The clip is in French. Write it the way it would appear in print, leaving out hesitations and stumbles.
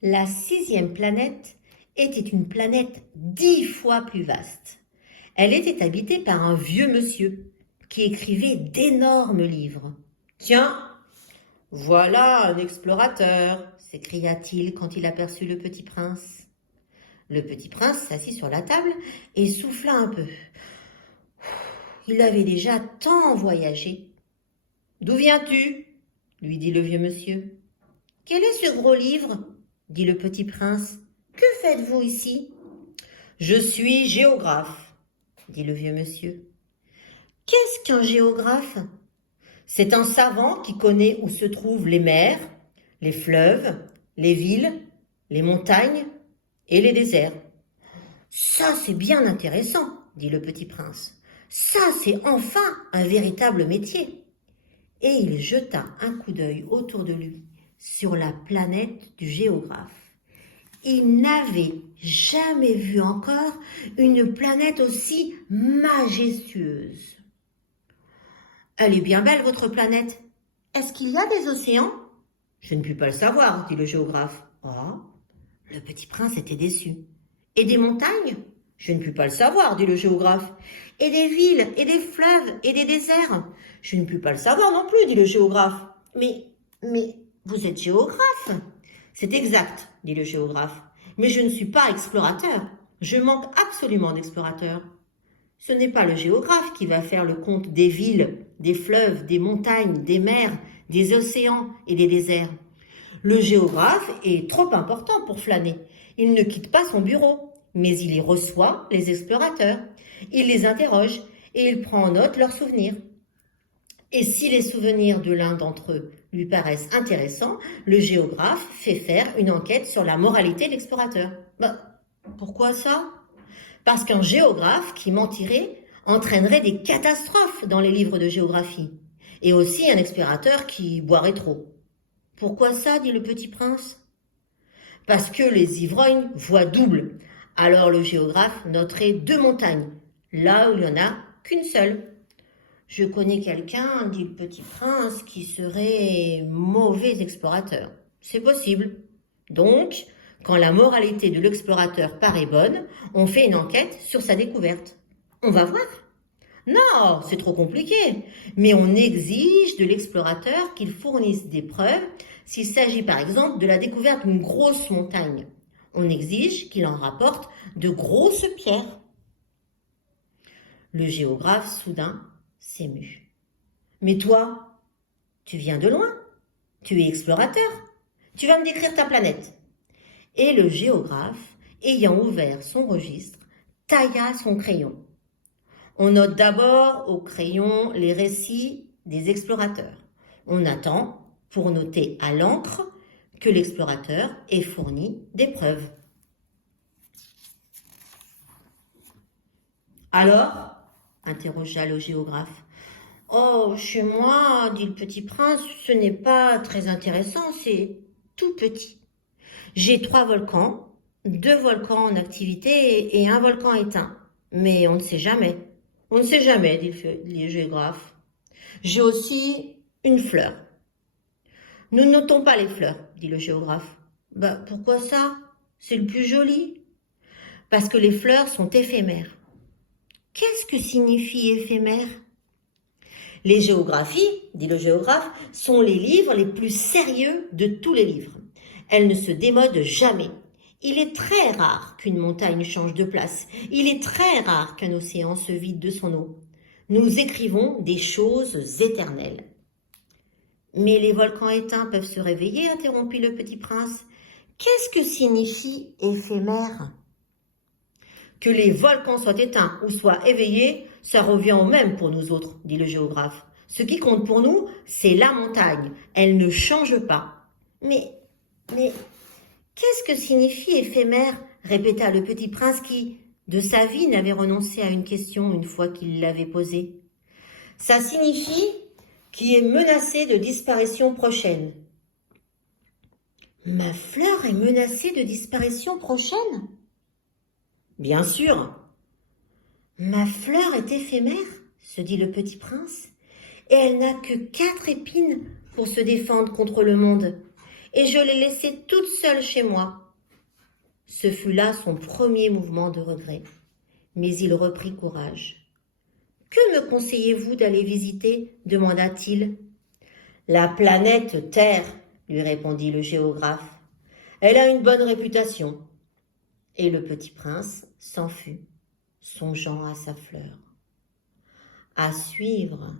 La sixième planète était une planète 10 fois plus vaste. Elle était habitée par un vieux monsieur qui écrivait d'énormes livres. « Tiens, voilà un explorateur !» s'écria-t-il quand il aperçut le petit prince. Le petit prince s'assit sur la table et souffla un peu. Il avait déjà tant voyagé. « D'où viens-tu » lui dit le vieux monsieur. « Quel est ce gros livre » dit le petit prince. « Que faites-vous ici ?»« Je suis géographe » dit le vieux monsieur. « Qu'est-ce qu'un géographe ?» C'est un savant qui connaît où se trouvent les mers, les fleuves, les villes, les montagnes et les déserts. « Ça, c'est bien intéressant, dit le petit prince. Ça, c'est enfin un véritable métier. » Et il jeta un coup d'œil autour de lui sur la planète du géographe. Il n'avait jamais vu encore une planète aussi majestueuse. « Elle est bien belle, votre planète. Est-ce qu'il y a des océans ?»« Je ne puis pas le savoir, dit le géographe. »« Oh !» Le petit prince était déçu. « Et des montagnes ?»« Je ne puis pas le savoir, dit le géographe. »« Et des villes, et des fleuves, et des déserts ?»« Je ne puis pas le savoir non plus, dit le géographe. »« Mais, vous êtes géographe ?»« C'est exact, dit le géographe. Mais je ne suis pas explorateur. Je manque absolument d'explorateurs. Ce n'est pas le géographe qui va faire le compte des villes, des fleuves, des montagnes, des mers, des océans et des déserts. Le géographe est trop important pour flâner. Il ne quitte pas son bureau, mais il y reçoit les explorateurs. Il les interroge et il prend en note leurs souvenirs. Et si les souvenirs de l'un d'entre eux lui paraissent intéressants, le géographe fait faire une enquête sur la moralité de l'explorateur. Pourquoi ça ? Parce qu'un géographe qui mentirait entraînerait des catastrophes dans les livres de géographie. Et aussi un explorateur qui boirait trop. Pourquoi ça, dit le petit prince ? Parce que les ivrognes voient double. Alors le géographe noterait 2 montagnes, là où il n'y en a qu'une seule. Je connais quelqu'un, dit le petit prince, qui serait mauvais explorateur. C'est possible. Donc, quand la moralité de l'explorateur paraît bonne, on fait une enquête sur sa découverte. On va voir. Non, c'est trop compliqué. Mais on exige de l'explorateur qu'il fournisse des preuves s'il s'agit par exemple de la découverte d'une grosse montagne. On exige qu'il en rapporte de grosses pierres. Le géographe, soudain, s'émut. Mais toi, tu viens de loin. Tu es explorateur. Tu vas me décrire ta planète. Et le géographe, ayant ouvert son registre, tailla son crayon. On note d'abord au crayon les récits des explorateurs. On attend, pour noter à l'encre, que l'explorateur ait fourni des preuves. « Alors ?» interrogea le géographe. « Oh, chez moi, dit le petit prince, ce n'est pas très intéressant, c'est tout petit. J'ai 3 volcans, 2 volcans en activité et un volcan éteint. Mais on ne sait jamais. » « On ne sait jamais, dit le géographe. J'ai aussi une fleur. »« Nous ne notons pas les fleurs, dit le géographe. »« Pourquoi ça ? C'est le plus joli. »« Parce que les fleurs sont éphémères. »« Qu'est-ce que signifie éphémère ? » Les géographies, dit le géographe, sont les livres les plus sérieux de tous les livres. Elles ne se démodent jamais. Il est très rare qu'une montagne change de place. Il est très rare qu'un océan se vide de son eau. Nous écrivons des choses éternelles. « Mais les volcans éteints peuvent se réveiller, interrompit le petit prince. Qu'est-ce que signifie éphémère ? Que les volcans soient éteints ou soient éveillés, ça revient au même pour nous autres, dit le géographe. Ce qui compte pour nous, c'est la montagne. Elle ne change pas. Mais, qu'est-ce que signifie éphémère ? Répéta le petit prince qui, de sa vie, n'avait renoncé à une question une fois qu'il l'avait posée. Ça signifie qui est menacé de disparition prochaine. Ma fleur est menacée de disparition prochaine ? Bien sûr. Ma fleur est éphémère, se dit le petit prince, et elle n'a que 4 épines pour se défendre contre le monde. et je l'ai laissée toute seule chez moi. » Ce fut là son premier mouvement de regret, mais il reprit courage. « Que me conseillez-vous d'aller visiter ? » demanda-t-il. « La planète Terre, » lui répondit le géographe. « Elle a une bonne réputation. » Et le petit prince s'en fut, songeant à sa fleur. À suivre.